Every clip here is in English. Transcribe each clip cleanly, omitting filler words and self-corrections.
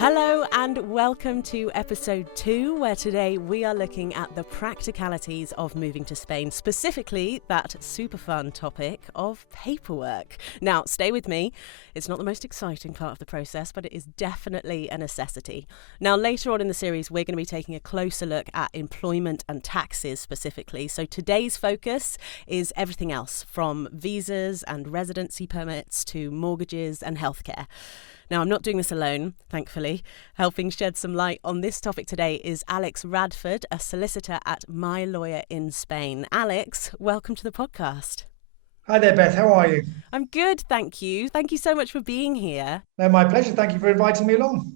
Hello and welcome to episode 2, where today we are looking at the practicalities of moving to Spain, specifically that super fun topic of paperwork. Now, stay with me. It's not the most exciting part of the process, but it is definitely a necessity. Now, later on in the series, we're going to be taking a closer look at employment and taxes specifically. So today's focus is everything else, from visas and residency permits to mortgages and healthcare. Now, I'm not doing this alone, thankfully. Helping shed some light on this topic today is Alex Radford, a solicitor at My Lawyer in Spain. Alex, welcome to the podcast. Hi there, Beth. How are you? I'm good, thank you. Thank you so much for being here. No, my pleasure. Thank you for inviting me along.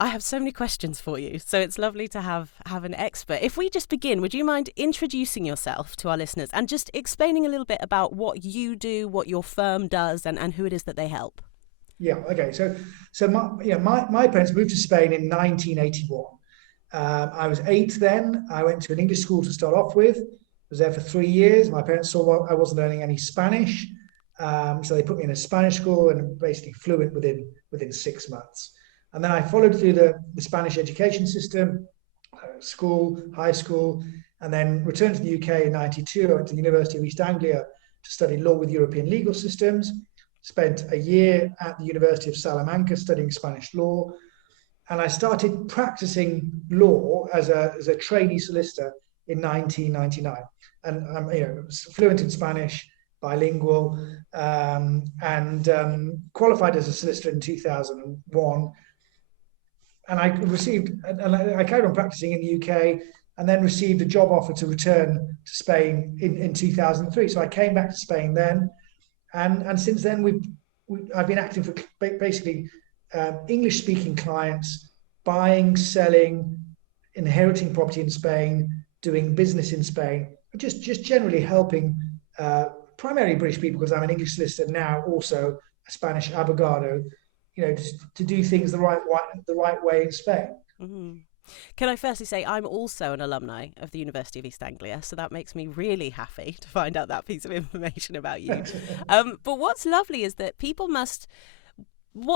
I have so many questions for you, so it's lovely to have an expert. If we just begin, would you mind introducing yourself to our listeners and just explaining a little bit about what you do, what your firm does, and who it is that they help? Yeah. Okay. So my parents moved to Spain in 1981. I was 8 then. I went to an English school to start off with. Was there for 3 years. My parents saw I wasn't learning any Spanish, so they put me in a Spanish school and basically fluent within 6 months. And then I followed through the Spanish education system, school, high school, and then returned to the UK in 92. I went to the University of East Anglia to study law with European legal systems. Spent a year at the University of Salamanca studying Spanish law, and I started practicing law as a trainee solicitor in 1999. And I'm fluent in Spanish, bilingual, and qualified as a solicitor in 2001. And I carried on practicing in the UK, and then received a job offer to return to Spain in 2003. So I came back to Spain then. And since then, I've been acting for basically English-speaking clients, buying, selling, inheriting property in Spain, doing business in Spain, just generally helping primarily British people, because I'm an English solicitor now, also a Spanish abogado, to do things the right way in Spain. Mm-hmm. Can I firstly say I'm also an alumni of the University of East Anglia, so that makes me really happy to find out that piece of information about you. But what's lovely is that people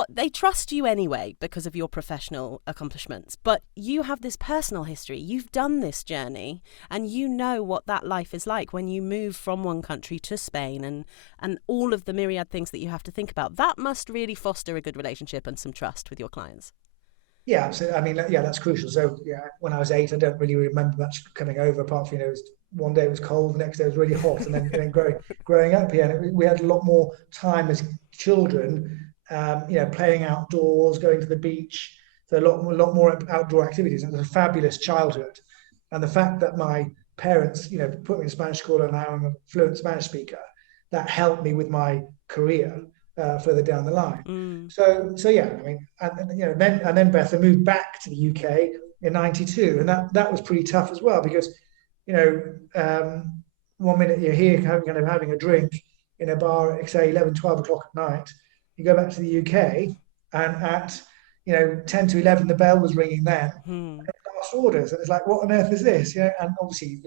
they trust you anyway because of your professional accomplishments, but you have this personal history. You've done this journey, and you know what that life is like when you move from one country to Spain and all of the myriad things that you have to think about. That must really foster a good relationship and some trust with your clients. Yeah, so I mean, yeah, that's crucial. So yeah, when I was 8, I don't really remember much coming over, apart from one day it was cold, the next day it was really hot, and then growing up here, and we had a lot more time as children, playing outdoors, going to the beach. So a lot more outdoor activities. It was a fabulous childhood, and the fact that my parents, put me in Spanish school, and now I'm a fluent Spanish speaker, that helped me with my career. Further down the line. So yeah, I mean, and then Beth, I moved back to the UK in 92, and that was pretty tough as well, because 1 minute you're here having a drink in a bar at, say, 11, 12 o'clock at night. You go back to the UK, and at 10 to 11 the bell was ringing then. Last orders, and it's like, what on earth is this? And obviously,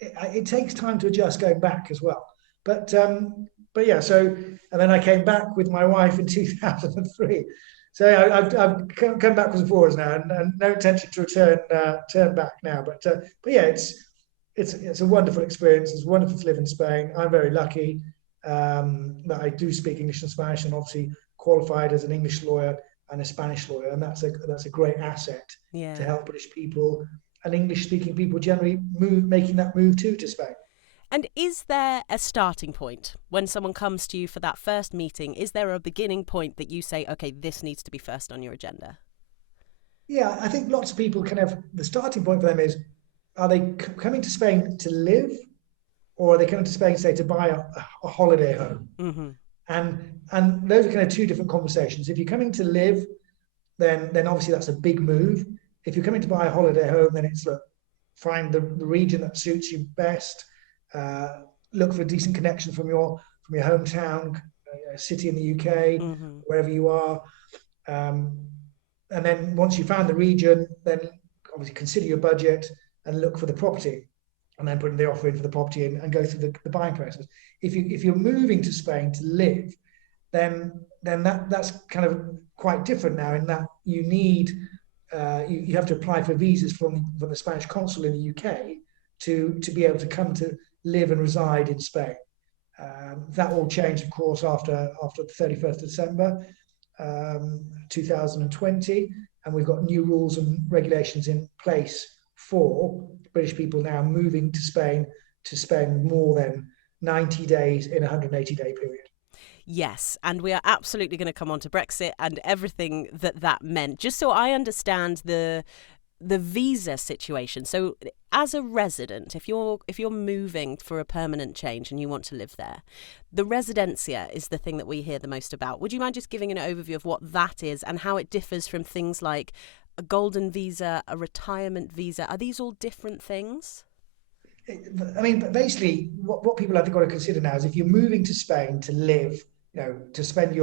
it takes time to adjust going back as well. But yeah, and then I came back with my wife in 2003. So I've come backwards and forwards now, and no intention to turn back now. But yeah, it's a wonderful experience. It's wonderful to live in Spain. I'm very lucky that I do speak English and Spanish, and obviously qualified as an English lawyer and a Spanish lawyer, and that's a great asset to help British people and English-speaking people generally making that move to Spain. And is there a starting point when someone comes to you for that first meeting? Is there a beginning point that you say, okay, this needs to be first on your agenda? Yeah, I think lots of people the starting point for them is, are they coming to Spain to live, or are they coming to Spain, say, to buy a holiday home? Mm-hmm. And those are kind of two different conversations. If you're coming to live, then obviously that's a big move. If you're coming to buy a holiday home, then it's find the region that suits you best. Look for a decent connection from your hometown, city in the UK, wherever you are. And then once you found the region, then obviously consider your budget and look for the property, and then put the offer in for the property and go through the buying process. If you're moving to Spain to live, then that's kind of quite different now, in that you need you have to apply for visas from the Spanish consul in the UK to be able to come to live and reside in Spain. That all changed, of course, after the 31st of December 2020, and we've got new rules and regulations in place for British people now moving to Spain to spend more than 90 days in a 180-day period. Yes, and we are absolutely going to come on to Brexit and everything that meant. Just so I understand the visa situation. So as a resident, if you're moving for a permanent change and you want to live there, the residencia is the thing that we hear the most about. Would you mind just giving an overview of what that is and how it differs from things like a golden visa, a retirement visa? Are these all different things? I mean, basically, what people have got to consider now is if you're moving to Spain to live, to spend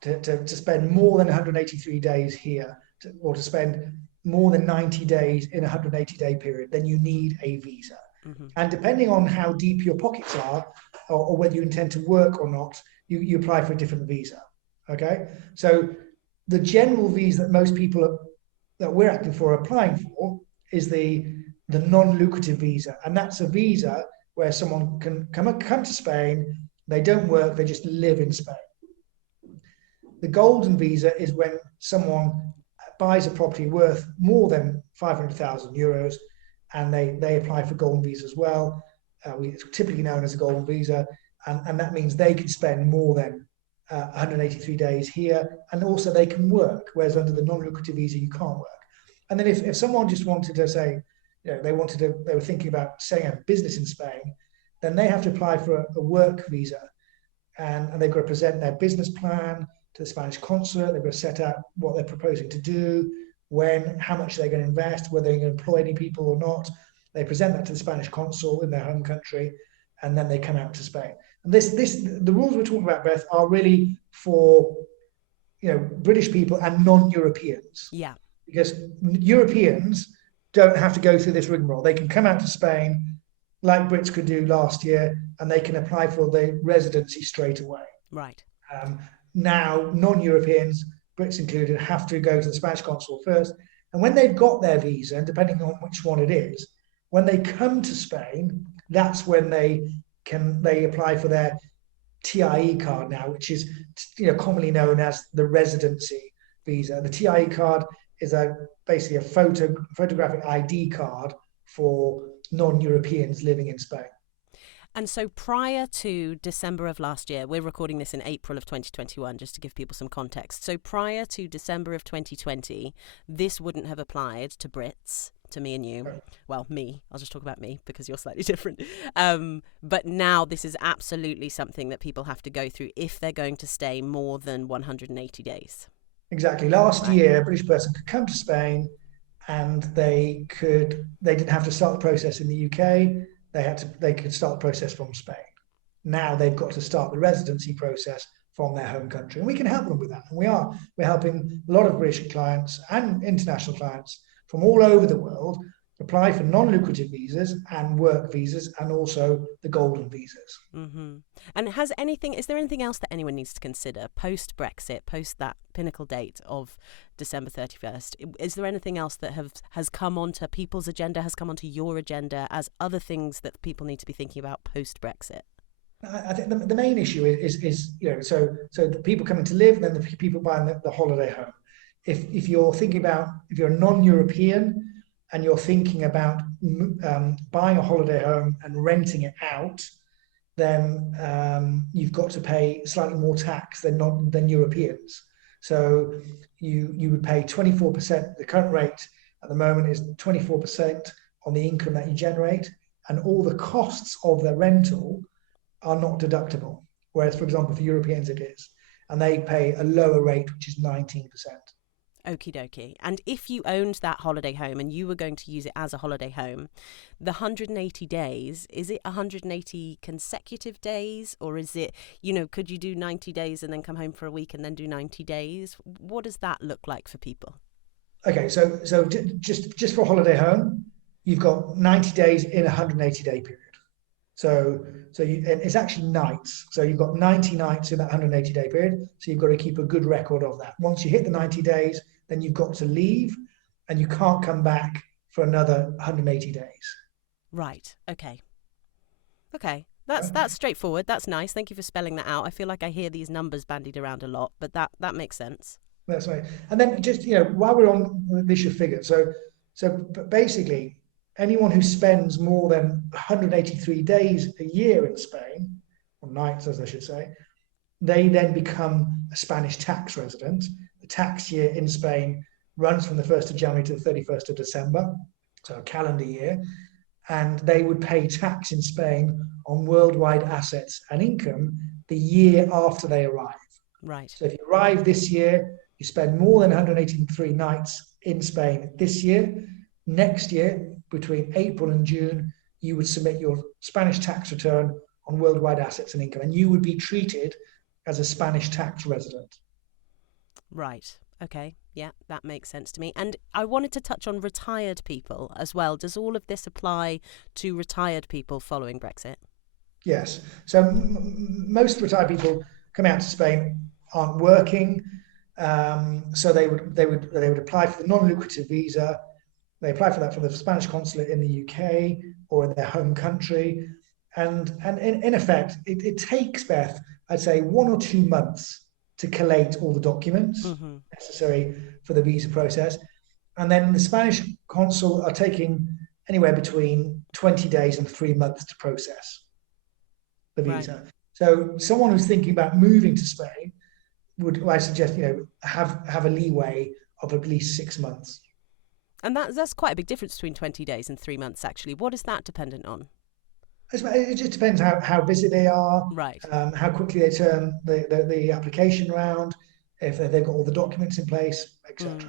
to spend more than 183 days here, or to spend more than 90 days in a 180-day period, then you need a visa. Mm-hmm. And depending on how deep your pockets are, or whether you intend to work or not, you apply for a different visa. Okay, so the general visa that most people that we're acting for are applying for is the non-lucrative visa, and that's a visa where someone can come to Spain, they don't work, they just live in Spain. The golden visa is when someone buys a property worth more than 500,000 euros, and they apply for golden visa as well. It's typically known as a golden visa, and that means they can spend more than 183 days here, and also they can work, whereas under the non-lucrative visa you can't work. And then if someone just wanted to say, they were thinking about setting up a business in Spain, then they have to apply for a work visa, and they've got to present their business plan to the Spanish consulate. They've got to set out what they're proposing to do, how much they're going to invest, whether they're going to employ any people or not. They present that to the Spanish consul in their home country, and then they come out to Spain. And the rules we're talking about, Beth, are really for British people and non-Europeans. Yeah. Because Europeans don't have to go through this rigmarole. They can come out to Spain like Brits could do last year, and they can apply for the residency straight away. Right. Now, non-Europeans, Brits included, have to go to the Spanish consul first. And when they've got their visa, and depending on which one it is, when they come to Spain, that's when they apply for their TIE card now, which is commonly known as the residency visa. The TIE card is basically a photographic ID card for non-Europeans living in Spain. And so prior to December of last year, we're recording this in April of 2021, just to give people some context. So prior to December of 2020, this wouldn't have applied to Brits, to me and you. Well, me. I'll just talk about me because you're slightly different. But now this is absolutely something that people have to go through if they're going to stay more than 180 days. Exactly. Last year, a British person could come to Spain and they didn't have to start the process in the UK. They could start the process from Spain. Now they've got to start the residency process from their home country. And we can help them with that. And we're helping a lot of British clients and international clients from all over the world apply for non-lucrative visas and work visas, and also the golden visas. Mm-hmm. And is there anything else that anyone needs to consider post-Brexit, post that pinnacle date of December 31st? Is there anything else that has come onto people's agenda, has come onto your agenda as other things that people need to be thinking about post-Brexit? I think the main issue is so the people coming to live, and then the people buying the holiday home. If you're a non-European, and you're thinking about buying a holiday home and renting it out, then you've got to pay slightly more tax than Europeans. So you would pay 24%. The current rate at the moment is 24% on the income that you generate, and all the costs of the rental are not deductible. Whereas, for example, for Europeans it is, and they pay a lower rate, which is 19%. Okie dokie. And if you owned that holiday home and you were going to use it as a holiday home, the 180 days, is it 180 consecutive days, or is it, could you do 90 days and then come home for a week and then do 90 days? What does that look like for people? Okay, so just for a holiday home, you've got 90 days in a 180-day period. So it's actually nights. So you've got 90 nights in that 180-day period. So you've got to keep a good record of that. Once you hit the 90 days, then you've got to leave and you can't come back for another 180 days. Right. Okay. That's straightforward. That's nice. Thank you for spelling that out. I feel like I hear these numbers bandied around a lot, but that makes sense. That's right. And then just, while we're on the issue of figures, so basically anyone who spends more than 183 days a year in Spain, or nights as I should say, they then become a Spanish tax resident. The tax year in Spain runs from the 1st of January to the 31st of December, so a calendar year, and they would pay tax in Spain on worldwide assets and income the year after they arrive. Right. So if you arrive this year, you spend more than 183 nights in Spain this year, next year, between April and June, you would submit your Spanish tax return on worldwide assets and income, and you would be treated as a Spanish tax resident. Right. Okay. Yeah, that makes sense to me. And I wanted to touch on retired people as well. Does all of this apply to retired people following Brexit? Yes. So most retired people coming out to Spain aren't working, so they would apply for the non-lucrative visa. They apply for that from the Spanish consulate in the UK or in their home country, and in effect, it takes, Beth, I'd say 1 or 2 months to collate all the documents necessary for the visa process. And then the Spanish consul are taking anywhere between 20 days and 3 months to process the visa. Right. So someone who's thinking about moving to Spain I suggest, have a leeway of at least 6 months. And that's quite a big difference between 20 days and 3 months, actually. What is that dependent on? It just depends how busy they are, right? How quickly they turn the application round, if they've got all the documents in place, etc.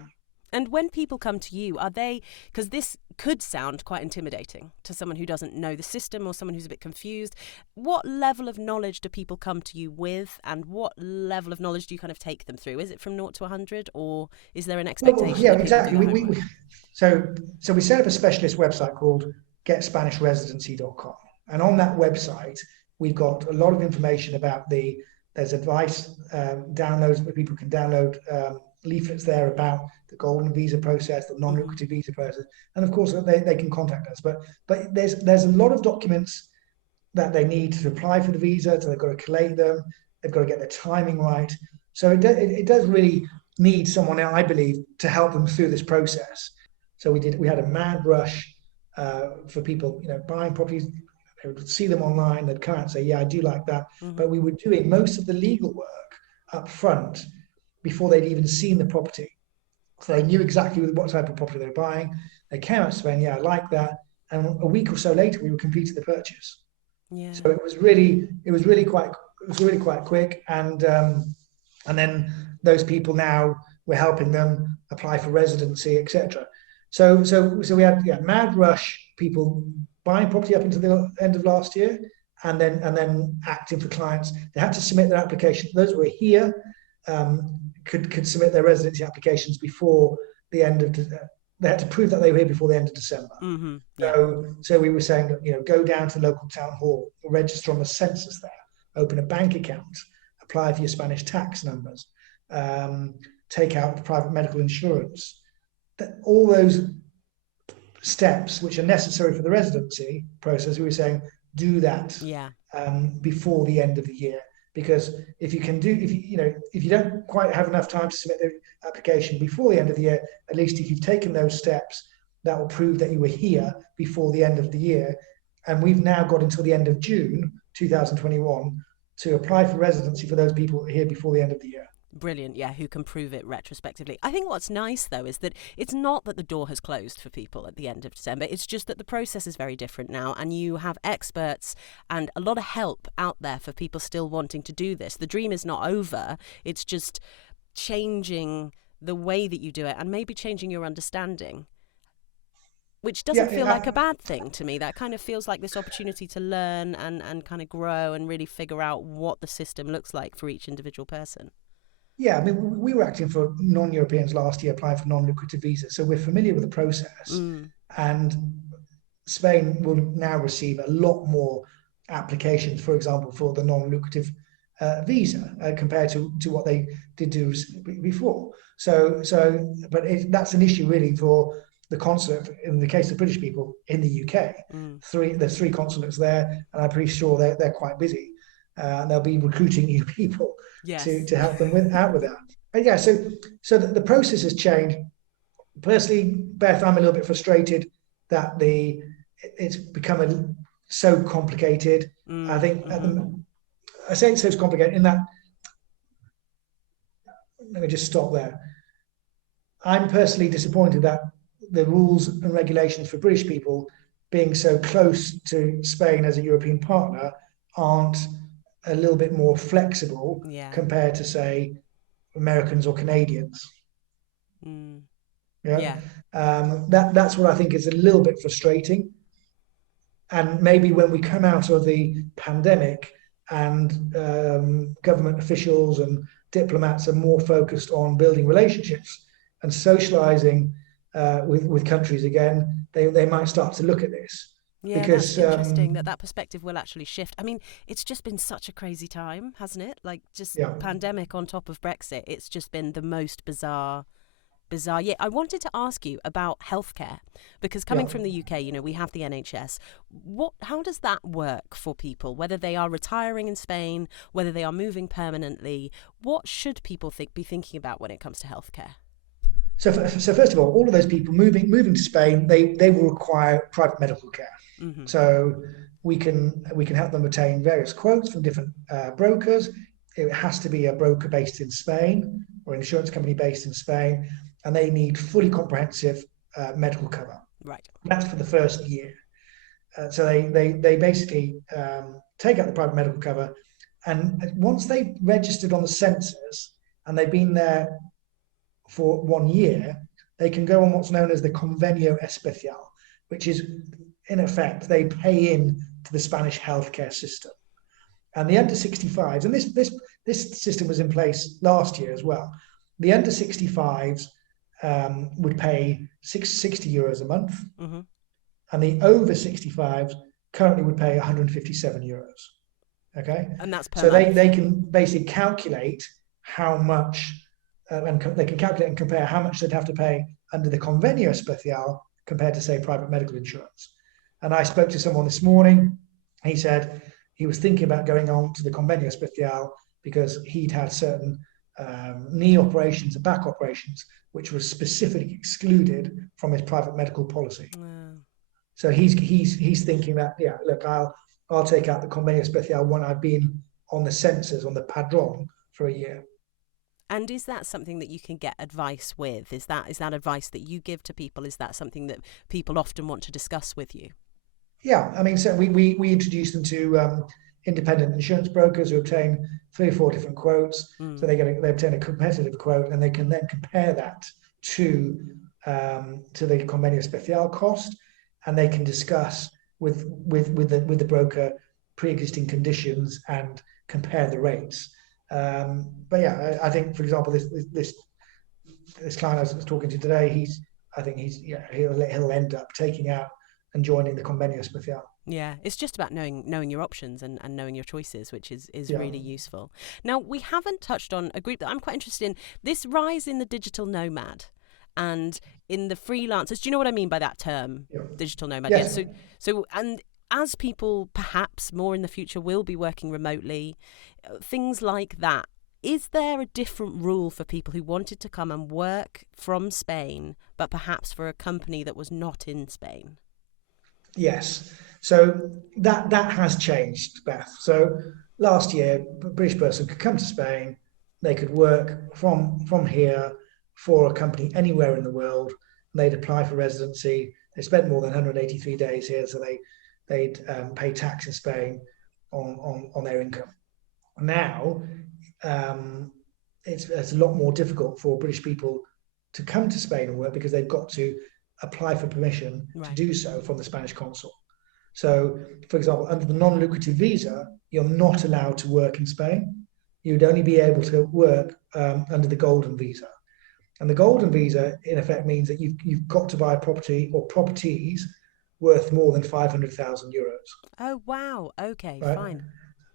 And when people come to you, are they, because this could sound quite intimidating to someone who doesn't know the system or someone who's a bit confused, what level of knowledge do people come to you with, and what level of knowledge do you kind of take them through? Is it from 0 to 100, or is there an expectation? Well, yeah, exactly. So we set up a specialist website called getspanishResidency.com. And on that website, we've got a lot of information about there's advice, downloads where people can download leaflets there about the golden visa process, the non-lucrative visa process, and of course they can contact us. But there's a lot of documents that they need to apply for the visa, so they've got to collate them, they've got to get their timing right. So it does really need someone, I believe, to help them through this process. So we had a mad rush for people, buying properties. They would see them online, they'd come out and say, yeah, I do like that. But we were doing most of the legal work up front before they'd even seen the property. So they knew exactly what type of property they were buying. They came out saying, yeah, I like that. And a week or so later, we were completing the purchase. Yeah. So it was really quite quick. And then those people now, we're helping them apply for residency, etc. So we had mad rush people buying property up until the end of last year, and then acting for clients. They had to submit their application. Those who were here could submit their residency applications before the end of. They had to prove that they were here before the end of December. Yeah. So we were saying that, go down to the local town hall, register on the census there, open a bank account, apply for your Spanish tax numbers, take out the private medical insurance. All those steps which are necessary for the residency process, we were saying do that before the end of the year, because if you don't quite have enough time to submit the application before the end of the year, at least if you've taken those steps, that will prove that you were here before the end of the year. And we've now got until the end of June 2021 to apply for residency for those people here before the end of the year. Brilliant, yeah, who can prove it retrospectively. I think what's nice, though, is that it's not that the door has closed for people at the end of December. It's just that the process is very different now, and you have experts and a lot of help out there for people still wanting to do this. The dream is not over. It's just changing the way that you do it and maybe changing your understanding, which doesn't feel like a bad thing to me. That kind of feels like this opportunity to learn and kind of grow and really figure out what the system looks like for each individual person. Yeah, I mean, we were acting for non-Europeans last year, applying for non-lucrative visas, so we're familiar with the process. And Spain will now receive a lot more applications, for example, for the non-lucrative visa compared to what they did do before. But that's an issue really for the consulate. In the case of British people in the UK, there's 3 consulates there, and I'm pretty sure they're quite busy. And they'll be recruiting new people to help them out with that. And yeah, so the process has changed. Personally, Beth, I'm a little bit frustrated that it's become so complicated. I think I say it's so complicated in that. Let me just stop there. I'm personally disappointed that the rules and regulations for British people, being so close to Spain as a European partner, aren't a little bit more flexible compared to, say, Americans or Canadians. That's what I think is a little bit frustrating. And maybe when we come out of the pandemic and government officials and diplomats are more focused on building relationships and socializing with countries again, they might start to look at this. Yeah, because that's interesting that perspective will actually shift. I mean, it's just been such a crazy time, hasn't it? Like, just pandemic on top of Brexit. It's just been the most bizarre. Yeah, I wanted to ask you about healthcare, because coming from the UK, we have the NHS. How does that work for people, whether they are retiring in Spain, whether they are moving permanently? What should people be thinking about when it comes to healthcare? So first of all of those people moving to Spain, they will require private medical care. So we can help them obtain various quotes from different brokers. It has to be a broker based in Spain or an insurance company based in Spain, and they need fully comprehensive medical cover. Right. That's for the first year. So they basically take out the private medical cover, and once they've registered on the census and they've been there for 1 year, they can go on what's known as the Convenio Especial, which is, in effect, they pay in to the Spanish healthcare system. And the under 65s, and this system was in place last year as well, the under 65s would pay 60 euros a month, and the over 65s currently would pay 157 euros. Okay, and that's per so month. They can basically calculate how much, and they can calculate and compare how much they'd have to pay under the Convenio Especial compared to, say, private medical insurance. And I spoke to someone this morning. He said he was thinking about going on to the Convenio Especial because he'd had certain knee operations and back operations which were specifically excluded from his private medical policy. Wow. So he's thinking that, look, I'll take out the Convenio Especial when I've been on the census, on the padron, for a year. And is that something that you can get advice with? Is that advice that you give to people? Is that something that people often want to discuss with you? Yeah, I mean, so we introduce them to independent insurance brokers who obtain 3 or 4 different quotes. So they obtain a competitive quote, and they can then compare that to the Convenio Especial cost, and they can discuss with the broker pre-existing conditions and compare the rates. But yeah, I think, for example, this client I was talking to today, he'll end up taking out and joining the Convenio Especial. Yeah, it's just about knowing your options and knowing your choices, which is really useful. Now, we haven't touched on a group that I'm quite interested in, this rise in the digital nomad and in the freelancers. Do you know what I mean by that term, digital nomad? Yes. Yeah, so and as people perhaps more in the future will be working remotely, things like that, is there a different rule for people who wanted to come and work from Spain, but perhaps for a company that was not in Spain? Yes. So that has changed, Beth. So last year, a British person could come to Spain. They could work from here for a company anywhere in the world. They'd apply for residency. They spent more than 183 days here, so they'd pay tax in Spain on their income. Now, it's a lot more difficult for British people to come to Spain and work because they've got to apply for permission to do so from the Spanish consul. So, for example, under the non-lucrative visa, you're not allowed to work in Spain. You'd only be able to work under the golden visa. And the golden visa, in effect, means that you've got to buy a property or properties worth more than 500,000 euros. Oh, wow. Okay, right? Fine.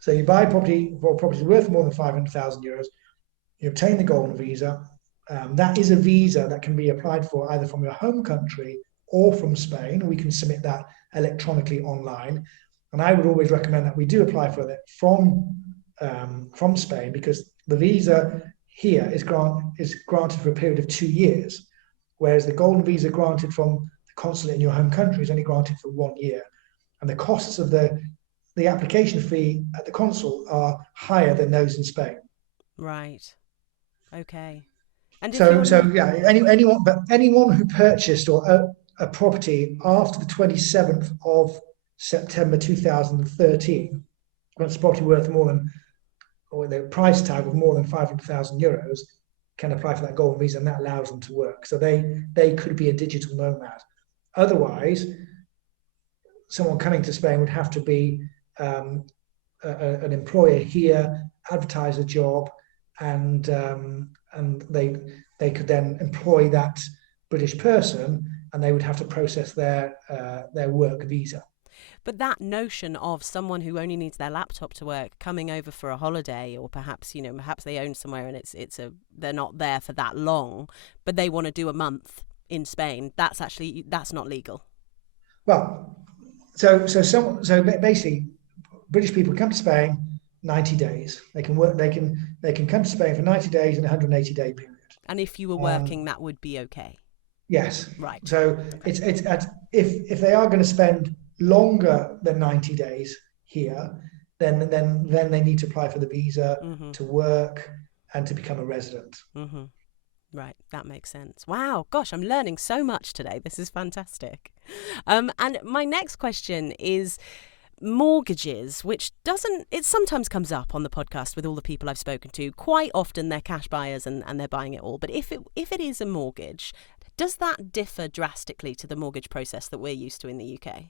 So you buy property worth more than 500,000 euros. You obtain the golden visa. That is a visa that can be applied for either from your home country or from Spain. We can submit that electronically online. And I would always recommend that we do apply for it from Spain, because the visa here is granted for a period of 2 years, whereas the golden visa granted from the consulate in your home country is only granted for 1 year. And the costs of the application fee at the consul are higher than those in Spain. Right. Okay. And if So, you're anyone who purchased a property after the 27th of September 2013, when it's property worth more than, or the price tag of more than 500,000 euros, can apply for that golden visa, and that allows them to work. So they could be a digital nomad. Otherwise, someone coming to Spain would have to be an employer here, advertise a job, and they could then employ that British person, and they would have to process their work visa. But that notion of someone who only needs their laptop to work coming over for a holiday, or perhaps they own somewhere and they're not there for that long, but they want to do a month in Spain, that's not legal. Well, so basically, British people come to Spain 90 days. They can work. They can come to Spain for 90 days in a 180-day period. And if you were working, that would be okay. Yes. Right. So it's if they are going to spend longer than 90 days here, then they need to apply for the visa to work and to become a resident. Mm-hmm. Right, that makes sense. Wow, gosh, I'm learning so much today. This is fantastic. And my next question is mortgages, which it sometimes comes up on the podcast with all the people I've spoken to. Quite often they're cash buyers and they're buying it all. But if it is a mortgage, does that differ drastically to the mortgage process that we're used to in the UK?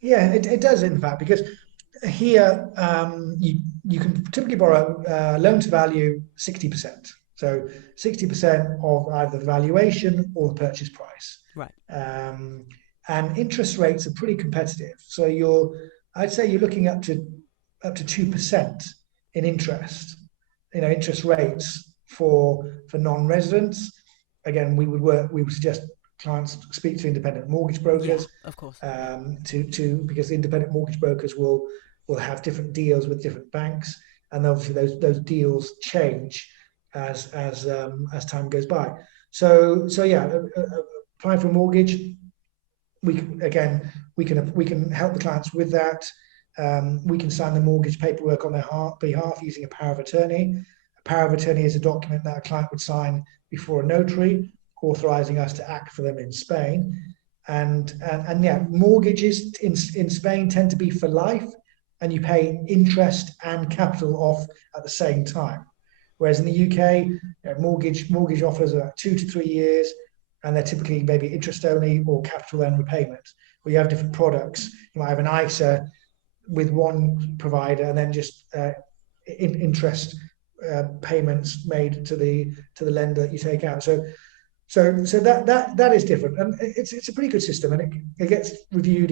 Yeah, it does, in fact, because here you can typically borrow loan to value 60%. So 60% of either the valuation or the purchase price. Right. And interest rates are pretty competitive. So I'd say you're looking up to 2% in interest rates for non-residents. Again, we would suggest clients speak to independent mortgage brokers. Yeah, of course. Because the independent mortgage brokers will have different deals with different banks, and obviously those deals change as time goes by. So applying for a mortgage, we can help the clients with that. We can sign the mortgage paperwork on their behalf using a power of attorney. A power of attorney is a document that a client would sign before a notary, authorizing us to act for them in Spain. And mortgages in Spain tend to be for life, and you pay interest and capital off at the same time. Whereas in the UK, mortgage offers are 2 to 3 years, and they're typically maybe interest only or capital and repayment. Where you have different products. You might have an ISA with one provider, and then just interest payments made to the lender that you take out. So that is different, and it's a pretty good system, and it gets reviewed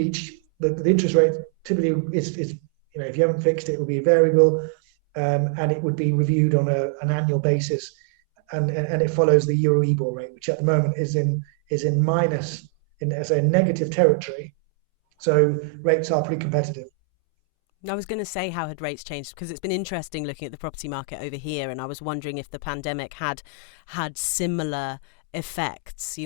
the interest rate typically is if you haven't fixed it, it will be variable. And it would be reviewed on an annual basis, and it follows the Euribor rate, which at the moment is in negative territory. So rates are pretty competitive. I was going to say, how had rates changed? Because it's been interesting looking at the property market over here, and I was wondering if the pandemic had similar effects.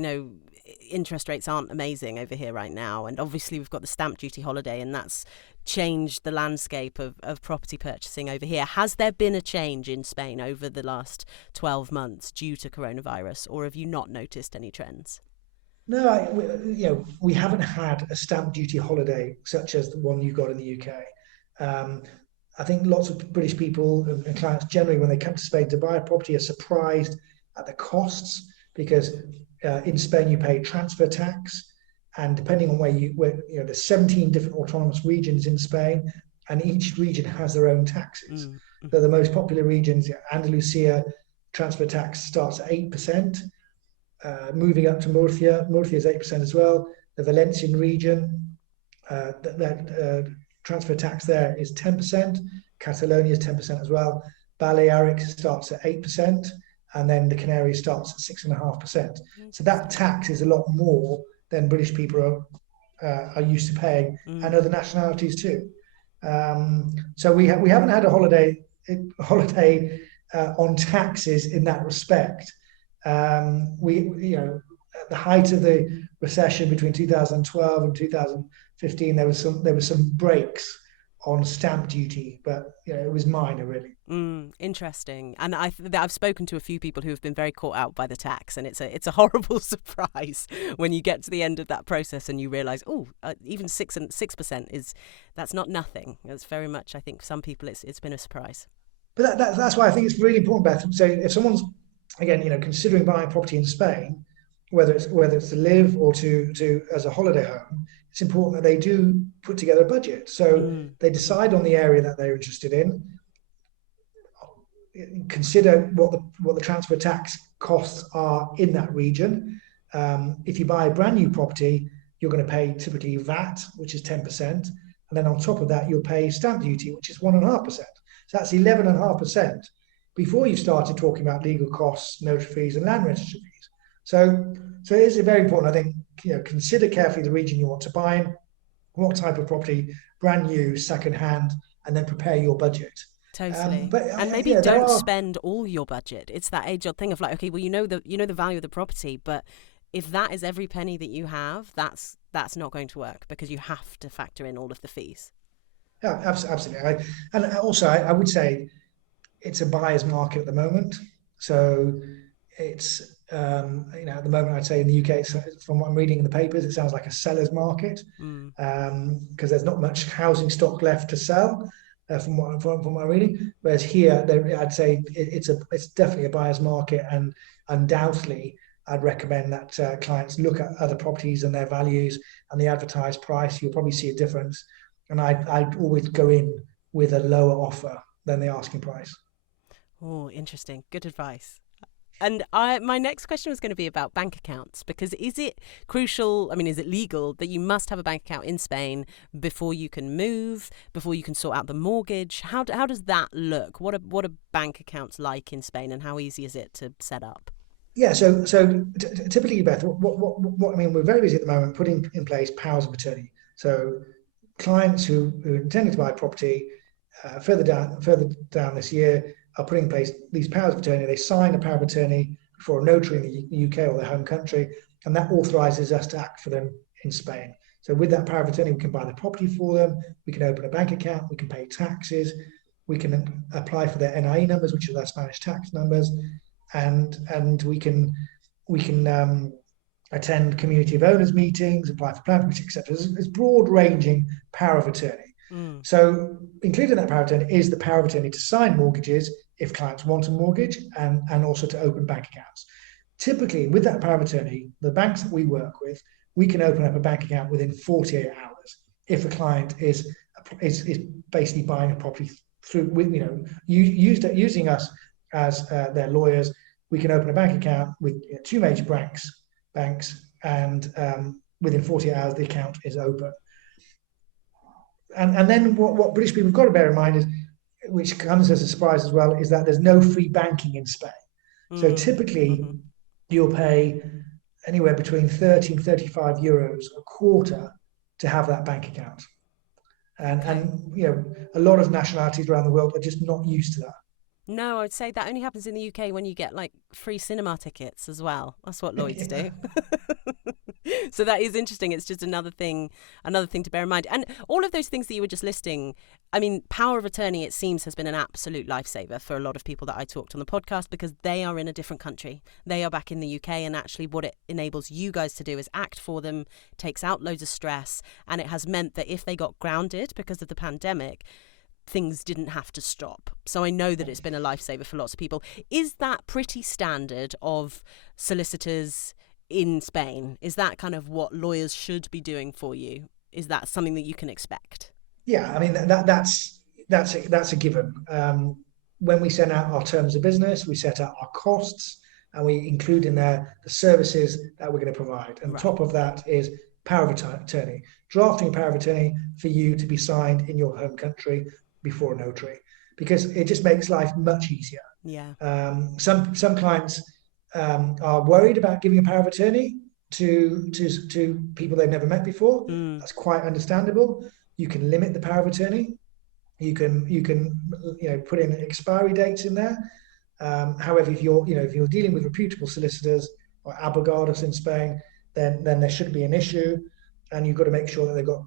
Interest rates aren't amazing over here right now, and obviously we've got the stamp duty holiday, and that's changed the landscape of property purchasing over here. Has there been a change in Spain over the last 12 months due to coronavirus, or have you not noticed any trends? No, we haven't had a stamp duty holiday such as the one you got in the UK. I think lots of British people and clients generally, when they come to Spain to buy a property, are surprised at the costs, because in Spain you pay transfer tax, and depending on there's 17 different autonomous regions in Spain, and each region has their own taxes. Mm-hmm. So the most popular regions, Andalusia, transfer tax starts at 8%. Moving up to Murcia is 8% as well. The Valencian region, transfer tax there is 10%. Catalonia is 10% as well. Balearic starts at 8%. and then the Canaries starts at 6.5%. So that tax is a lot more than British people are used to paying, and other nationalities too. So we haven't had a holiday on taxes in that respect. At the height of the recession between 2012 and 2015, there was some breaks on stamp duty, but it was minor, really. Interesting. And I've spoken to a few people who have been very caught out by the tax, and it's a horrible surprise when you get to the end of that process and you realise, even 6% that's not nothing. It's very much, I think, for some people it's been a surprise. But that's why I think it's really important, Beth. So if someone's considering buying property in Spain, whether it's to live or to as a holiday home, it's important that they do put together a budget. So they decide on the area that they're interested in, consider what the transfer tax costs are in that region. If you buy a brand new property, you're going to pay typically VAT, which is 10%, and then on top of that, you'll pay stamp duty, which is 1.5%. So that's 11.5% before you started talking about legal costs, notary fees, and land registry fees. So it is very important, I think, consider carefully the region you want to buy in, what type of property, brand new, second hand, and then prepare your budget. Totally. And maybe don't spend all your budget. It's that age-old thing of like, okay, well, you know the value of the property, but if that is every penny that you have, that's not going to work, because you have to factor in all of the fees. Yeah, absolutely. And also, I would say it's a buyer's market at the moment. So it's, at the moment, I'd say in the UK, from what I'm reading in the papers, it sounds like a seller's market, because there's not much housing stock left to sell. From what I'm reading, whereas here, I'd say it's definitely a buyer's market, and undoubtedly, I'd recommend that clients look at other properties and their values and the advertised price. You'll probably see a difference, and I'd always go in with a lower offer than the asking price. Oh, interesting. Good advice. And my next question was going to be about bank accounts, because is it crucial, is it legal that you must have a bank account in Spain before you can move, before you can sort out the mortgage? How does that look? What are bank accounts like in Spain, and how easy is it to set up? Yeah, so typically, Beth, what we're very busy at the moment putting in place powers of attorney. So clients who are intending to buy property further down this year are putting in place these powers of attorney. They sign a power of attorney for a notary in the UK or their home country, and that authorises us to act for them in Spain. So with that power of attorney, we can buy the property for them, we can open a bank account, we can pay taxes, we can apply for their NIE numbers, which are their Spanish tax numbers, and we can attend community of owners meetings, apply for plan permission, etc. It's broad-ranging power of attorney. So included in that power of attorney is the power of attorney to sign mortgages if clients want a mortgage, and also to open bank accounts. Typically, with that power of attorney, the banks that we work with, we can open up a bank account within 48 hours if a client is basically buying a property through, using us as their lawyers. We can open a bank account with two major banks, and within 48 hours the account is open. And then what British people have got to bear in mind is, which comes as a surprise as well, is that there's no free banking in Spain. So typically you'll pay anywhere between 30 and 35 euros a quarter to have that bank account. And a lot of nationalities around the world are just not used to that. No, I would say that only happens in the UK when you get like free cinema tickets as well. That's what Lloyds do. So that is interesting. It's just another thing to bear in mind. And all of those things that you were just listing, power of attorney, it seems, has been an absolute lifesaver for a lot of people that I talked on the podcast, because they are in a different country. They are back in the UK, and actually what it enables you guys to do is act for them, takes out loads of stress, and it has meant that if they got grounded because of the pandemic, things didn't have to stop. So I know that it's been a lifesaver for lots of people. Is that pretty standard of solicitors in Spain? Is that kind of what lawyers should be doing for you? Is that something that you can expect? Yeah, that's a given. When we send out our terms of business, we set out our costs, and we include in there the services that we're going to provide. And top of that is power of attorney, drafting a power of attorney for you to be signed in your home country before a notary, because it just makes life much easier. Yeah. Some clients are worried about giving a power of attorney to people they've never met before. That's quite understandable. You can limit the power of attorney. You can put in expiry dates in there. However, if you're dealing with reputable solicitors or abogados in Spain, then there shouldn't be an issue, and you've got to make sure that they've got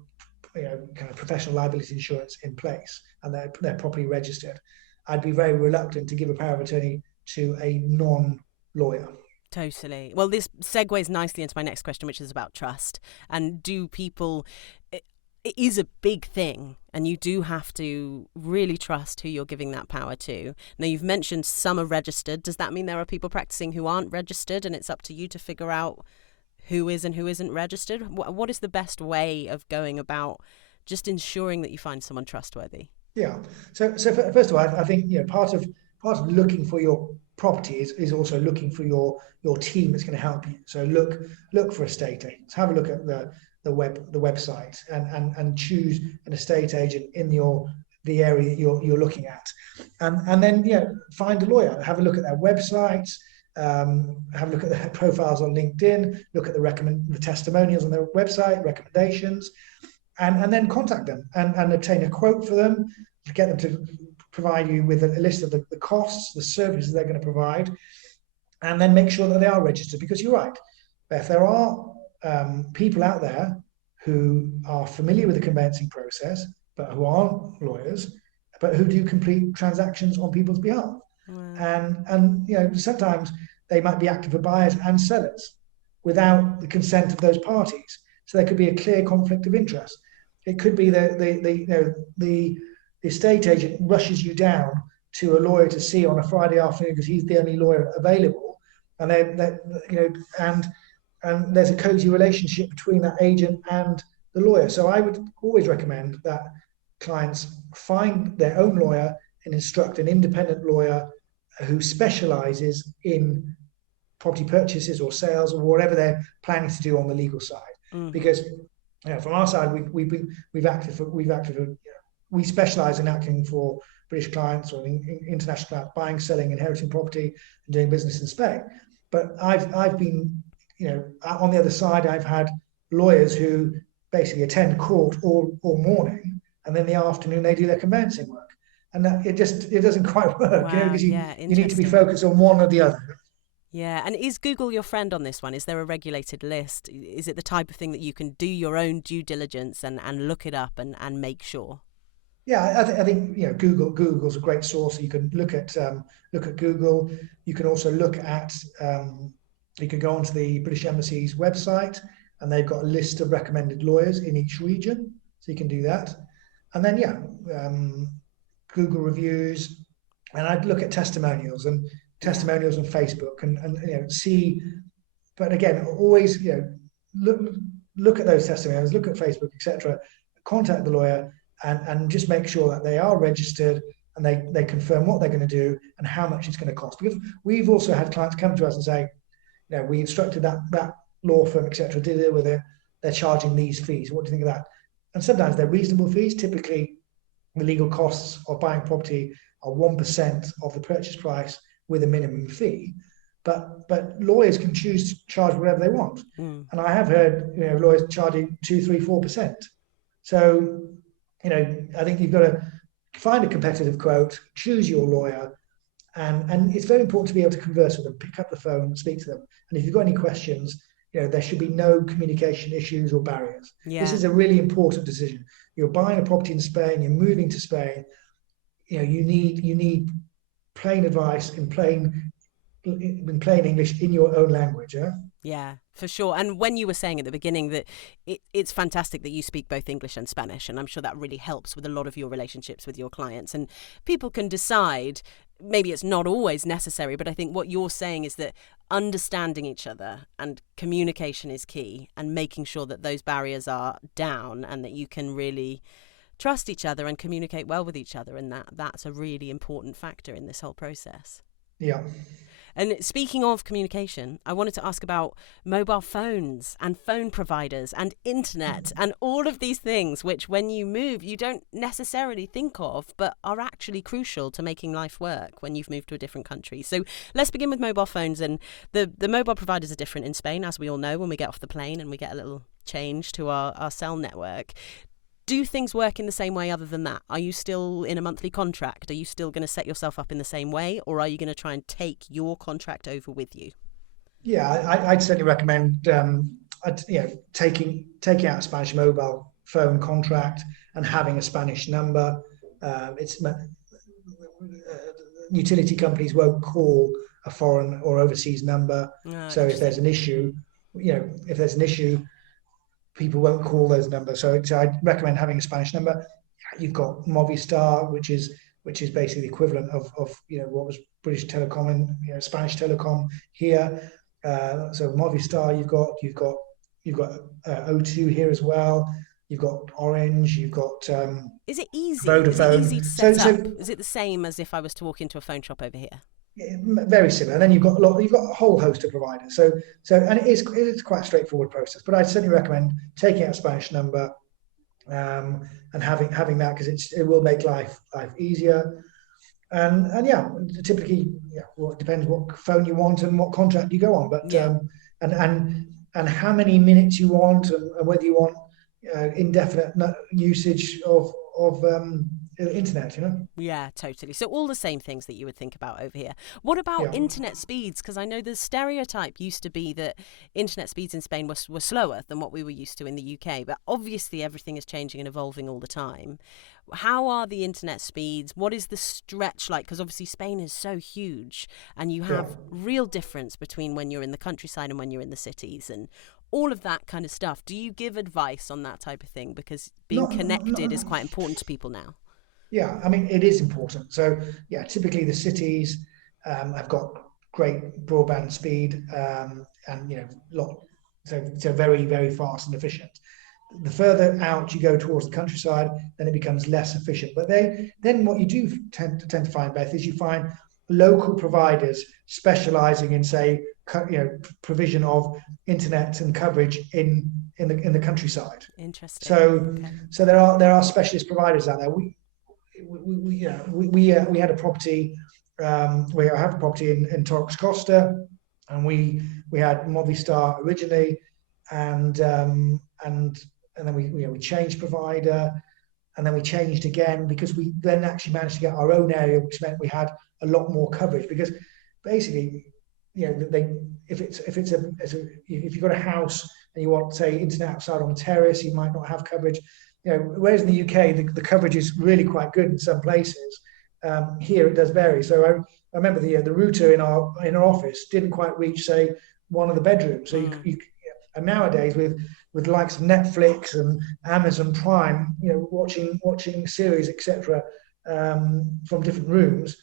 kind of professional liability insurance in place and they're properly registered. I'd be very reluctant to give a power of attorney to a non-lawyer. Totally. Well, this segues nicely into my next question, which is about trust. And do people... It is a big thing, and you do have to really trust who you're giving that power to. Now, you've mentioned some are registered. Does that mean there are people practicing who aren't registered, and it's up to you to figure out who is and who isn't registered? What is the best way of going about just ensuring that you find someone trustworthy? Yeah. So first of all, I think part of looking for your property is also looking for your team that's going to help you. So look for estate agents. Have a look at the website and choose an estate agent in the area you're looking at, and then find a lawyer. Have a look at their websites. Have a look at their profiles on LinkedIn. Look at the testimonials on their website, recommendations, and then contact them and obtain a quote for them. To get them to provide you with a list of the costs, the services they're going to provide, and then make sure that they are registered. Because you're right, Beth, there are people out there who are familiar with the conveyancing process, but who aren't lawyers, but who do complete transactions on people's behalf. Wow. And sometimes they might be active for buyers and sellers without the consent of those parties. So there could be a clear conflict of interest. It could be the estate agent rushes you down to a lawyer to see on a Friday afternoon because he's the only lawyer available, and and there's a cozy relationship between that agent and the lawyer. So I would always recommend that clients find their own lawyer and instruct an independent lawyer who specializes in property purchases or sales or whatever they're planning to do on the legal side. Mm-hmm. Because from our side, we specialize in acting for British clients or international clients, buying, selling, inheriting property, and doing business in Spain. But I've been, on the other side, I've had lawyers who basically attend court all morning, and then in the afternoon they do their conveyancing work, and it doesn't quite work. Wow, because you need to be focused on one or the other. Yeah, and is Google your friend on this one? Is there a regulated list? Is it the type of thing that you can do your own due diligence and look it up and make sure? Yeah, I think Google's a great source. You can look at Google. You can also look at you can go onto the British Embassy's website, and they've got a list of recommended lawyers in each region, so you can do that. And then Google reviews, and I'd look at testimonials on Facebook and see. But again, always look at those testimonials, look at Facebook, etc. Contact the lawyer. And just make sure that they are registered and they confirm what they're going to do and how much it's going to cost. Because we've also had clients come to us and say, we instructed that law firm, etc., to deal with it. They're charging these fees. What do you think of that? And sometimes they're reasonable fees. Typically, the legal costs of buying property are 1% of the purchase price with a minimum fee. But lawyers can choose to charge whatever they want. Mm. And I have heard lawyers charging 2%, 3%, 4%. So I think you've got to find a competitive quote, choose your lawyer, and it's very important to be able to converse with them, pick up the phone, speak to them. And if you've got any questions, there should be no communication issues or barriers. Yeah. This is a really important decision. You're buying a property in Spain, you're moving to Spain, you need plain advice in plain English in your own language, yeah? Yeah, for sure. And when you were saying at the beginning that it's fantastic that you speak both English and Spanish, and I'm sure that really helps with a lot of your relationships with your clients, and people can decide, maybe it's not always necessary, but I think what you're saying is that understanding each other and communication is key, and making sure that those barriers are down and that you can really trust each other and communicate well with each other, and that's a really important factor in this whole process. Yeah. And speaking of communication, I wanted to ask about mobile phones and phone providers and internet and all of these things, which when you move, you don't necessarily think of, but are actually crucial to making life work when you've moved to a different country. So let's begin with mobile phones. And the mobile providers are different in Spain, as we all know, when we get off the plane and we get a little change to our cell network. Do things work in the same way other than that? Are you still in a monthly contract? Are you still going to set yourself up in the same way, or are you going to try and take your contract over with you? Yeah, I'd certainly recommend taking out a Spanish mobile phone contract and having a Spanish number. Utility companies won't call a foreign or overseas number. So if there's an issue, people won't call those numbers. So I'd recommend having a Spanish number. You've got Movistar, which is basically the equivalent of what was British Telecom and Spanish Telecom here. So Movistar, you've got O2 here as well. You've got Orange. You've got Is it easy? Vodafone. Is it easy to set up? Is it the same as if I was to walk into a phone shop over here? Very similar. And then you've got a whole host of providers. So and it's quite a straightforward process. But I'd certainly recommend taking out a Spanish number and having that, because it will make life easier. And typically, well, it depends what phone you want and what contract you go on. But and how many minutes you want, and whether you want indefinite usage of internet, Yeah, totally. So all the same things that you would think about over here. What about internet speeds? Because I know the stereotype used to be that internet speeds in Spain were slower than what we were used to in the UK, but obviously everything is changing and evolving all the time. How are the internet speeds? What is the stretch like? Because obviously Spain is so huge, and you have real difference between when you're in the countryside and when you're in the cities, and all of that kind of stuff. Do you give advice on that type of thing? Because being connected is quite important to people now. Yeah, I mean, it is important. So, typically the cities have got great broadband speed, and so very, very fast and efficient. The further out you go towards the countryside, then it becomes less efficient. But then what you do tend to find, Beth, is you find local providers specialising in, say, provision of internet and coverage in the countryside. Interesting. So there are specialist providers out there. We had a property. We have a property in Torres Costa, and we had Movistar originally, and then we changed provider, and then we changed again, because we then actually managed to get our own area, which meant we had a lot more coverage. Because basically, if you've got a house and you want, say, internet outside on a terrace, you might not have coverage. Whereas in the UK, the coverage is really quite good in some places. Here it does vary. So I remember the router in our office didn't quite reach, say, one of the bedrooms. So and nowadays with the likes of Netflix and Amazon Prime, watching series, etc., from different rooms,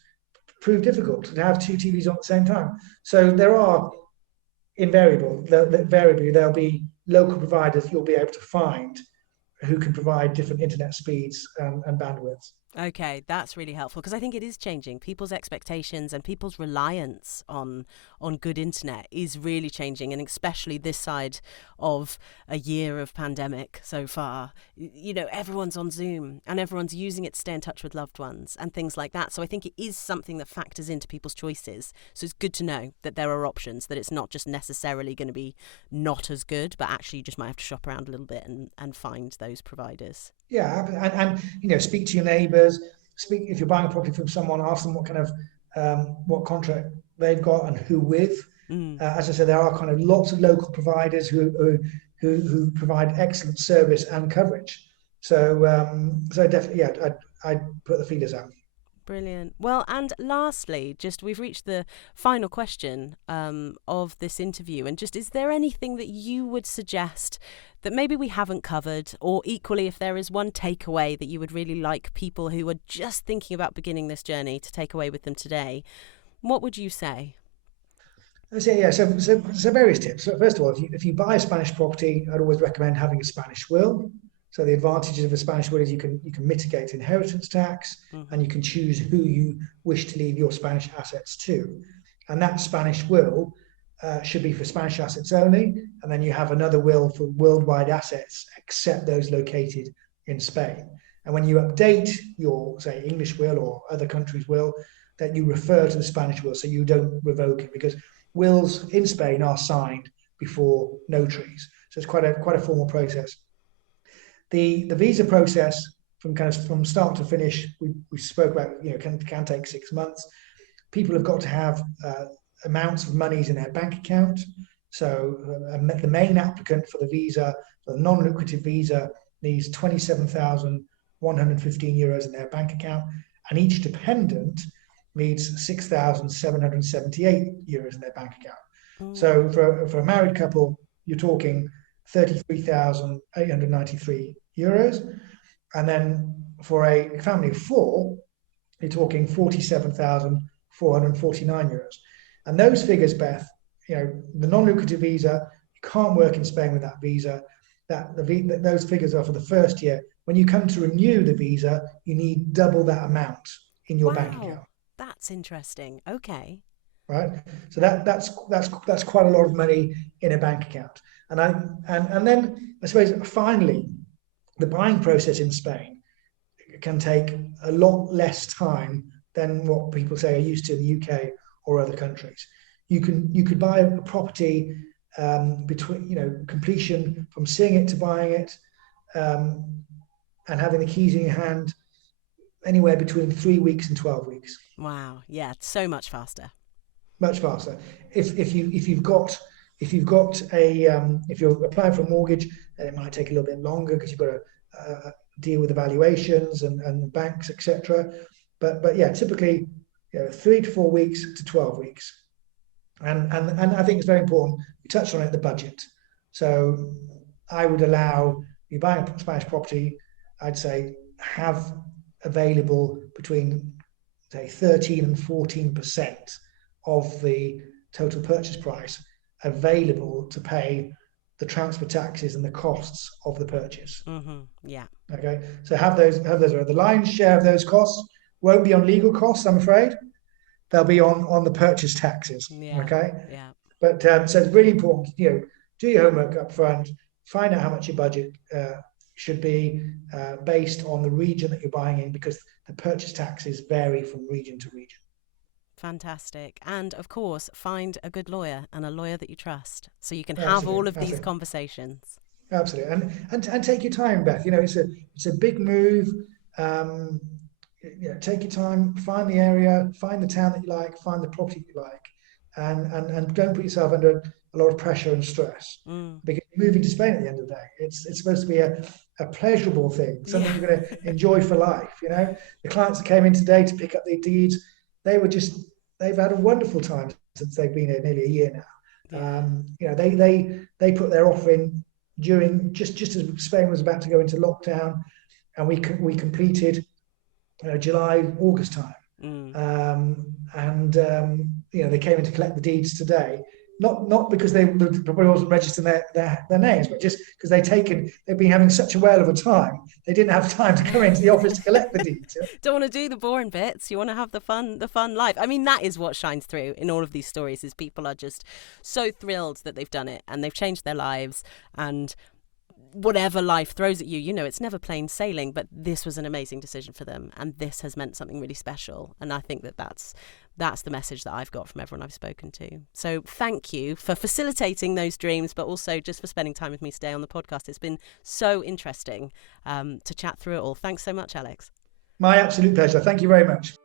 prove difficult to have two TVs on at the same time. So there are invariably there'll be local providers you'll be able to find who can provide different internet speeds and bandwidths. Okay, that's really helpful, because I think it is changing. People's expectations and people's reliance on good internet is really changing, and especially this side of a year of pandemic so far. Everyone's on Zoom and everyone's using it to stay in touch with loved ones and things like that. So I think it is something that factors into people's choices. So it's good to know that there are options, that it's not just necessarily going to be not as good, but actually you just might have to shop around a little bit and find those providers. Yeah, and speak to your neighbours. If you're buying a property from someone, ask them what kind of what contract they've got and who with. As I said, there are kind of lots of local providers who provide excellent service and coverage. So definitely, I'd put the feelers out. Brilliant. Well, and lastly, we've reached the final question of this interview, and is there anything that you would suggest that maybe we haven't covered, or equally, if there is one takeaway that you would really like people who are just thinking about beginning this journey to take away with them today, what would you say? I say, so various tips. So first of all, if you buy a Spanish property, I'd always recommend having a Spanish will. So the advantages of a Spanish will is you can mitigate inheritance tax, and you can choose who you wish to leave your Spanish assets to. and that Spanish will should be for Spanish assets only, and then you have another will for worldwide assets, except those located in Spain. And when you update your, say, English will or other countries' will, that you refer to the Spanish will, so you don't revoke it, because wills in Spain are signed before notaries. So it's quite a formal process. The visa process from start to finish, we spoke about, can take 6 months. People have got to have amounts of monies in their bank account. So the main applicant for the visa, for the non-lucrative visa, needs 27,115 euros in their bank account, and each dependent needs 6,778 euros in their bank account. So for a married couple, you're talking 33,893 euros. And then for a family of four, you're talking 47,449 euros. And those figures, Beth, the non-lucrative visa, you can't work in Spain with that visa. Those figures are for the first year. When you come to renew the visa, you need double that amount in your bank account. That's interesting. Okay. Right. So that's quite a lot of money in a bank account. And then I suppose finally, the buying process in Spain can take a lot less time than what people say are used to in the UK or other countries. You could buy a property between completion from seeing it to buying it, and having the keys in your hand, anywhere between 3 weeks and 12 weeks. Wow. Yeah, so much faster. Much faster. If you're applying for a mortgage, then it might take a little bit longer because you've got to deal with the valuations and banks, etc. But yeah, typically 3 to 4 weeks to 12 weeks. And I think it's very important. We touched on it, the budget. So I would allow you buying a Spanish property, I'd say have available between, say, 13 and 14% of the total purchase price available to pay the transfer taxes and the costs of the purchase. Mm-hmm. Yeah. Okay. So have those. The lion's share of those costs won't be on legal costs, I'm afraid. They'll be on the purchase taxes. Yeah. Okay. Yeah. But so it's really important. Do your homework up front. Find out how much your budget should be based on the region that you're buying in, because the purchase taxes vary from region to region. Fantastic. And of course, find a good lawyer and a lawyer that you trust, so you can Absolutely, have all of these conversations. Absolutely. And take your time, Beth. It's a big move. Take your time, find the area, find the town that you like, find the property you like, and don't put yourself under a lot of pressure and stress. Because moving to Spain at the end of the day, it's supposed to be a pleasurable thing, something you're going to enjoy for life. The clients that came in today to pick up their deeds, they've had a wonderful time since they've been here nearly a year now. They put their offer in during just as Spain was about to go into lockdown, and we completed July, August time. They came in to collect the deeds today. Not because they probably wasn't registering their names, but just because they've been having such a whale of a time, they didn't have time to come into the office to collect the deeds. Don't want to do the boring bits. You want to have the fun life. I mean, that is what shines through in all of these stories, is people are just so thrilled that they've done it and they've changed their lives, and whatever life throws at you, it's never plain sailing, but this was an amazing decision for them, and this has meant something really special. And I think that's the message that I've got from everyone I've spoken to. So thank you for facilitating those dreams, but also just for spending time with me today on the podcast. It's been so interesting to chat through it all. Thanks so much, Alex. My absolute pleasure. Thank you very much.